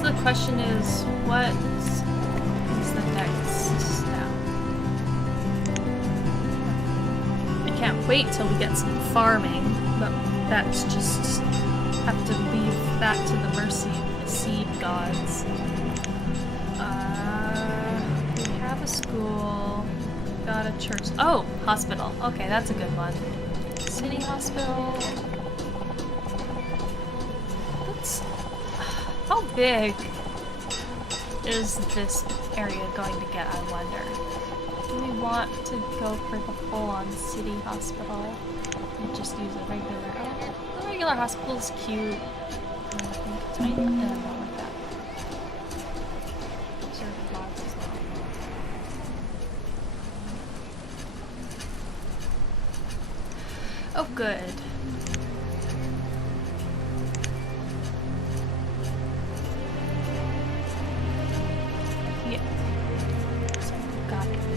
The question is, what is the next step? I can't wait till we get some farming, but that's just have to leave that to the mercy of the seed gods. We have a school, got a church. Oh, hospital. Okay, that's a good one. City hospital. How big is this area going to get, I wonder? Do we want to go for the full-on city hospital and just use a regular... The regular hospital is cute. Tiny, not like that. Serve lots as well. Oh, good.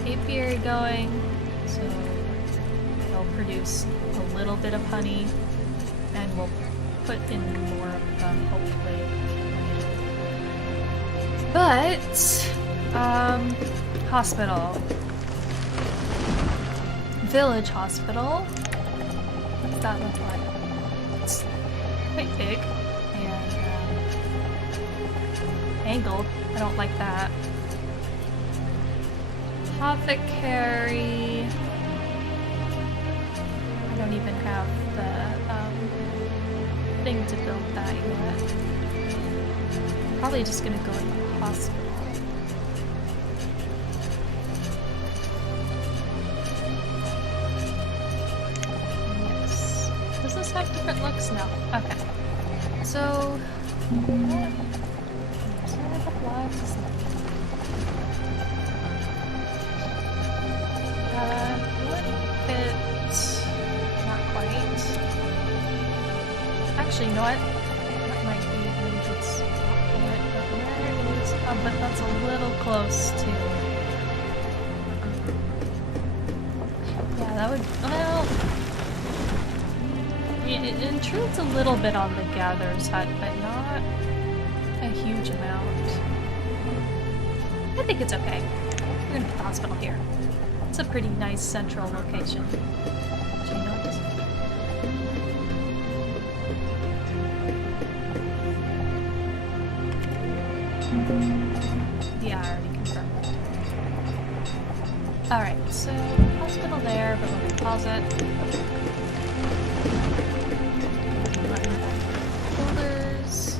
Apiary going, so it'll produce a little bit of honey, and we'll put in more of them, hopefully. But, hospital. Village hospital. What's that look like? It's quite big, and angled. I don't like that. Apothecary. I don't even have the thing to build that yet. Probably just gonna go in the hospital. Yes. Does this have different looks? No. Okay. So, actually, you know what? That might be a really good spot for it, but where is... Oh, but that's a little close to... Yeah, that would... Well... It intrudes a little bit on the gatherer's hut, but not a huge amount. I think it's okay. We're gonna put the hospital here. It's a pretty nice central location. Do you notice? Yeah, I already confirmed. Alright, so hospital there, but we're gonna pause it. Builders.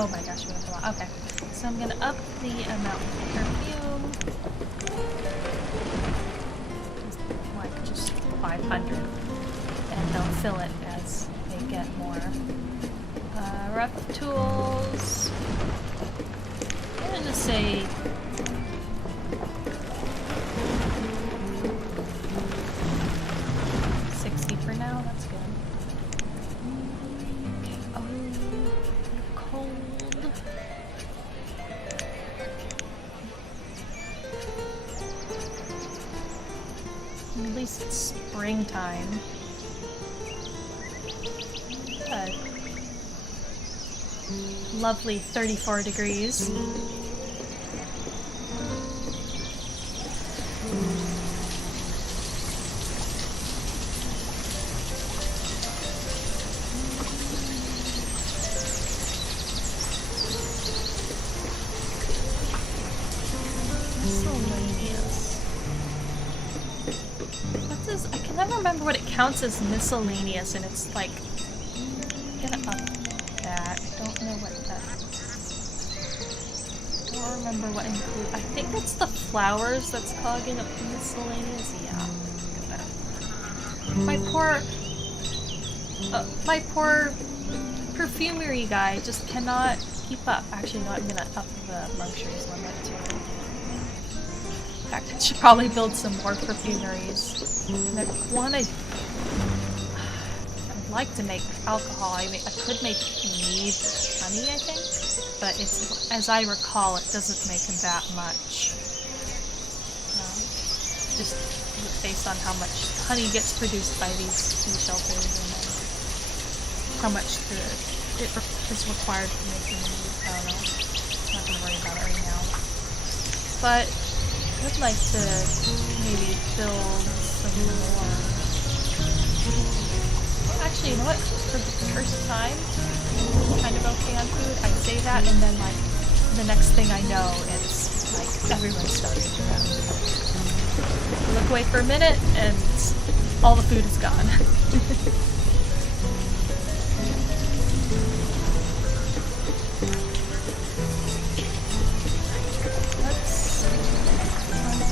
Oh my gosh, we have a lot. Okay. So I'm gonna up the amount of perfume. Like just 500. And they'll fill it as they get more. Rough tools. I'm gonna say 60 for now, that's good. Oh, cold. At least it's springtime. Lovely 34 degrees. I can never remember what it counts as miscellaneous, and it's like, I'm gonna up that. I don't know what that. I don't remember what include. I think it's the flowers that's clogging up the miscellaneous. Yeah. My poor perfumery guy just cannot keep up. Actually, no, I'm gonna up the luxuries limit too. In fact, I should probably build some more perfumeries. And I'd like to make alcohol. I mean, I could make mead honey, I think, but it's, as I recall, it doesn't make that much. Just based on how much honey gets produced by these bee shelters and then how much it is required for making mead. I don't know. I'm not gonna worry about it right now. But I would like to maybe build some more. Well, actually, you know what? For the first time, kind of okay on food. I say that, and then like the next thing I know, it's like everyone's starting to go. Look away for a minute, and all the food is gone.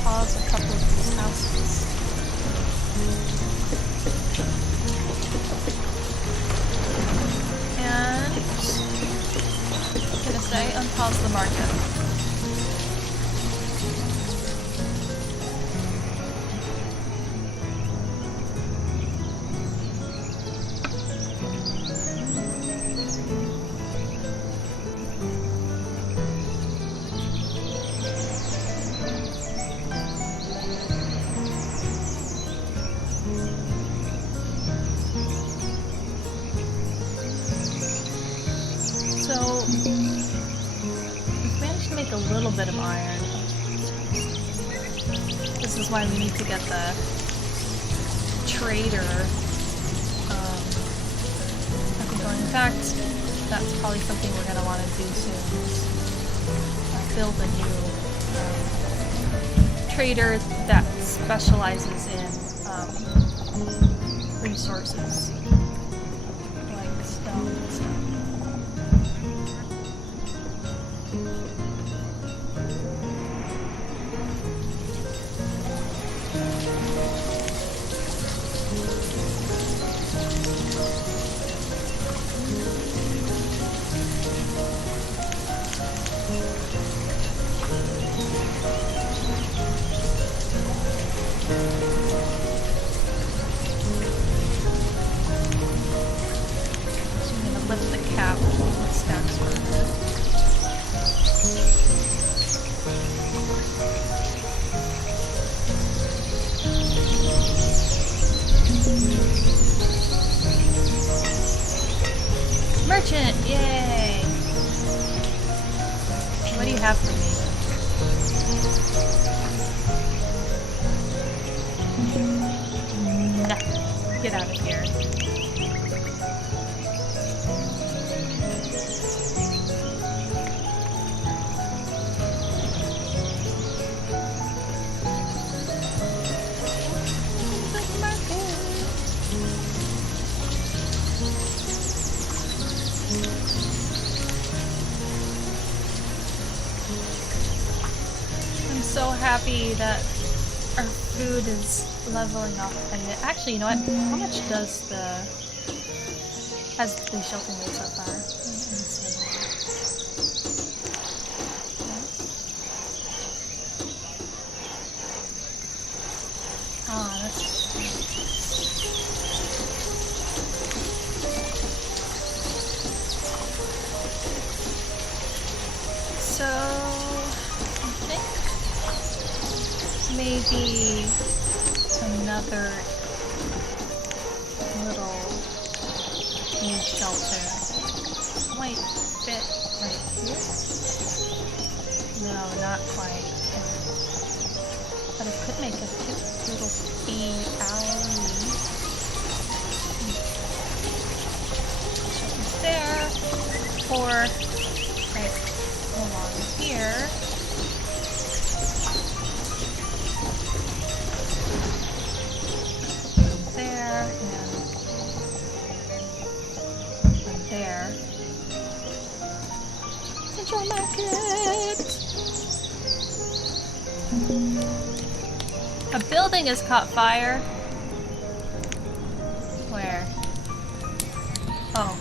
Pause a couple of these houses. And I'm gonna say unpause the market. Bit of iron. This is why we need to get the trader up and going. In fact, that's probably something we're going to want to do soon. Build a new trader that specializes in resources like stone and stuff. Merchant! Yay! What do you have for me? Nothing. Get out of here. so happy that our food is leveling up. And actually, you know what? How much does has the shelter made so far? Ah, that's. So, I think maybe another little new shelter might fit right here. No, not quite. But I could make a cute little bee alley. Shelters there, or right along here. There and there. Central Market! A building has caught fire. Where? Oh.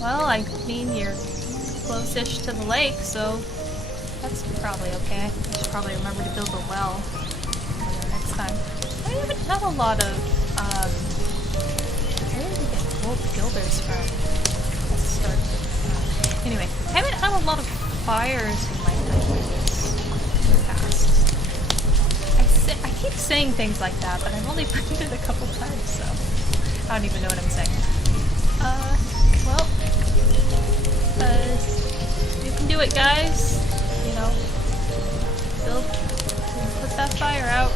Well, I mean, you're close-ish to the lake, so that's probably okay. I should probably remember to build a well for the next time. I haven't had a lot of, where did we get gold gilders from? Let's start. Anyway, I haven't had a lot of fires in my highways in the past. I keep saying things like that, but I've only played it a couple times, so I don't even know what I'm saying. Well, you can do it, guys. You know, put that fire out.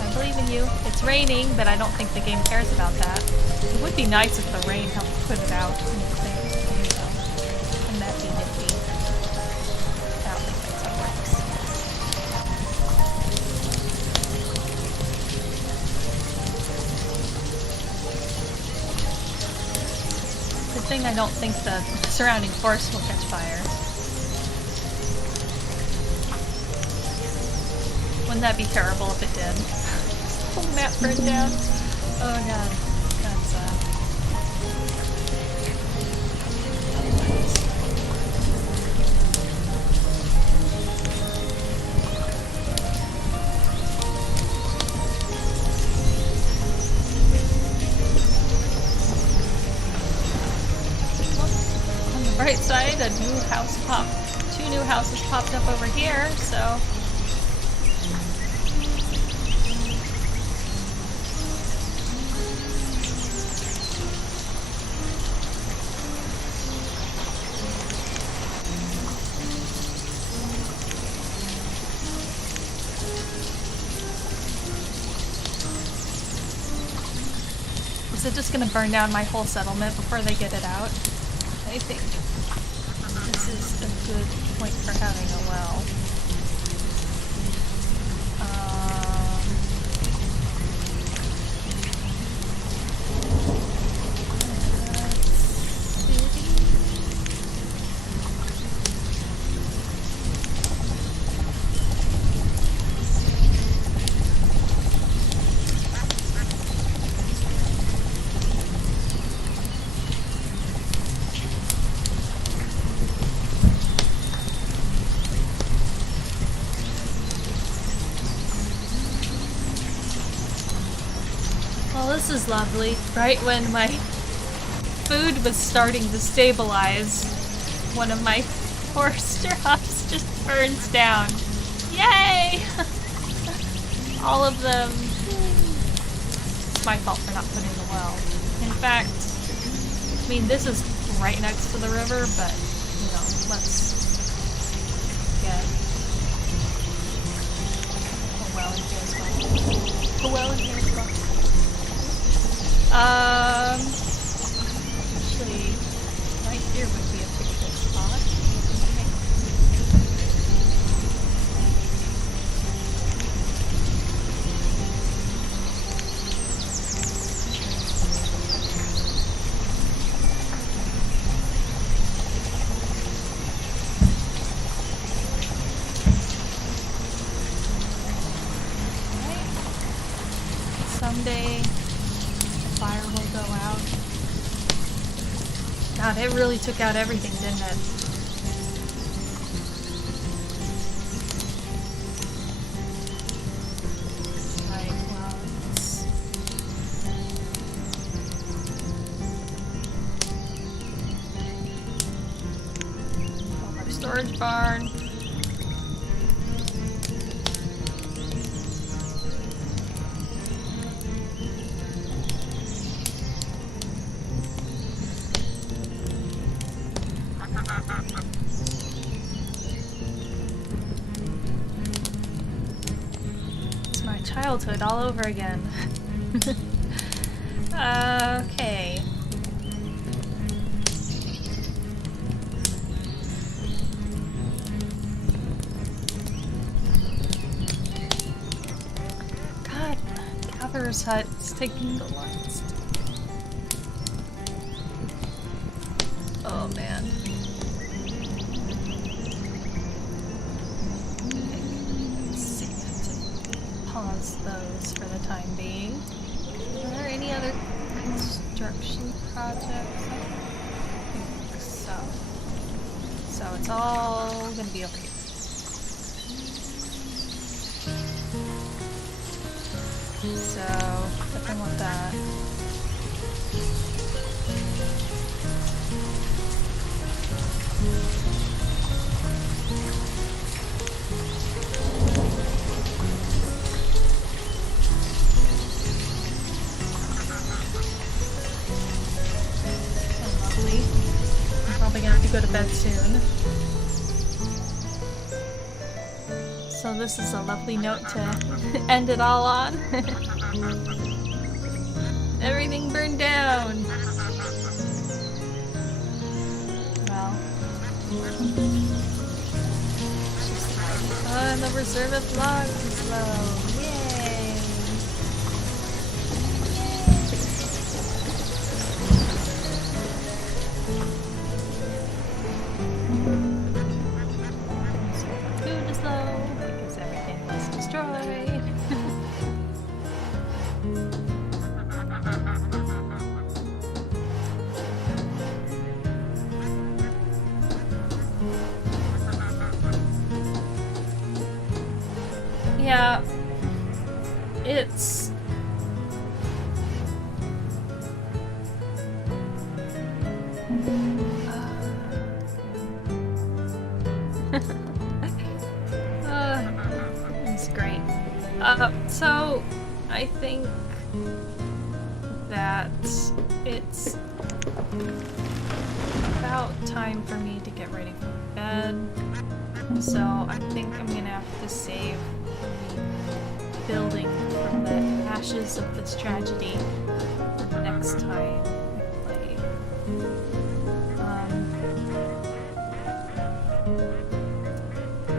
I believe in you. It's raining, but I don't think the game cares about that. It would be nice if the rain helped put it out. Wouldn't that be nifty? I don't think that's how it works. Good thing I don't think the surrounding forest will catch fire. Wouldn't that be terrible if it did? The whole map burned down. Oh god. That's on the bright side, a new house popped. 2 new houses popped up over here, so is it just gonna burn down my whole settlement before they get it out? I think this is a good point for having a well. This is lovely. Right when my food was starting to stabilize, one of my forest jobs just burns down. Yay! All of them. It's my fault for not putting the well. In fact, I mean, this is right next to the river, but, you know, let's get a well in here as well. A well in here as well. Actually, right here would be a pretty good spot. someday the fire will go out. God, it really took out everything, didn't it? Right, well, our storage barn. Childhood all over again. Okay. God, Gatherer's Hut is taking the longest. Oh man. Pause those for the time being. Are there any other construction projects? I don't think so. So it's all gonna be over here. So definitely want that. Go to bed soon. So this is a lovely note to end it all on. Everything burned down. Well, and the reserve of logs is low. Yay! Yeah, it's... it's great. So, I think that it's about time for me to get ready for bed. So, I think I'm gonna have to save building from the ashes of this tragedy for next time we play.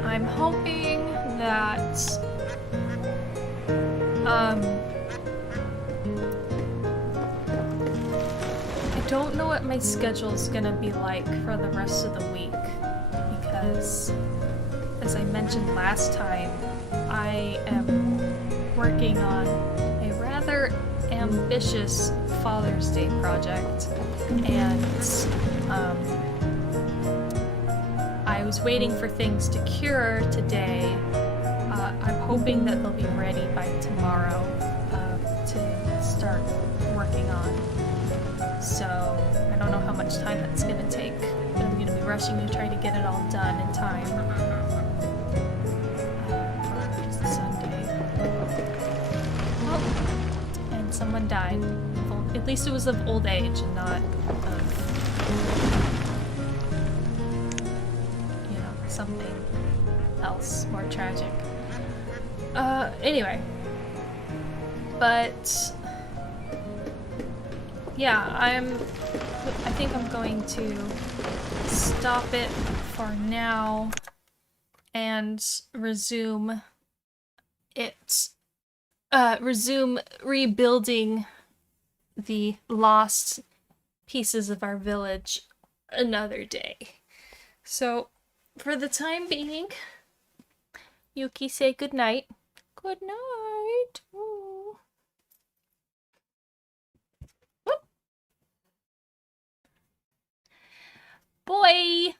I'm hoping that I don't know what my schedule's gonna be like for the rest of the week because, as I mentioned last time, I am working on a rather ambitious Father's Day project, and I was waiting for things to cure today. I'm hoping that they'll be ready by tomorrow to start working on. So I don't know how much time that's going to take, but I'm going to be rushing to try to get it all done in time. Someone died. At least it was of old age and not of, you know, something else more tragic. Anyway. But yeah, I think I'm going to stop it for now and resume rebuilding the lost pieces of our village another day. So, for the time being, Yuki, say good night. Good night. Ooh. Bye!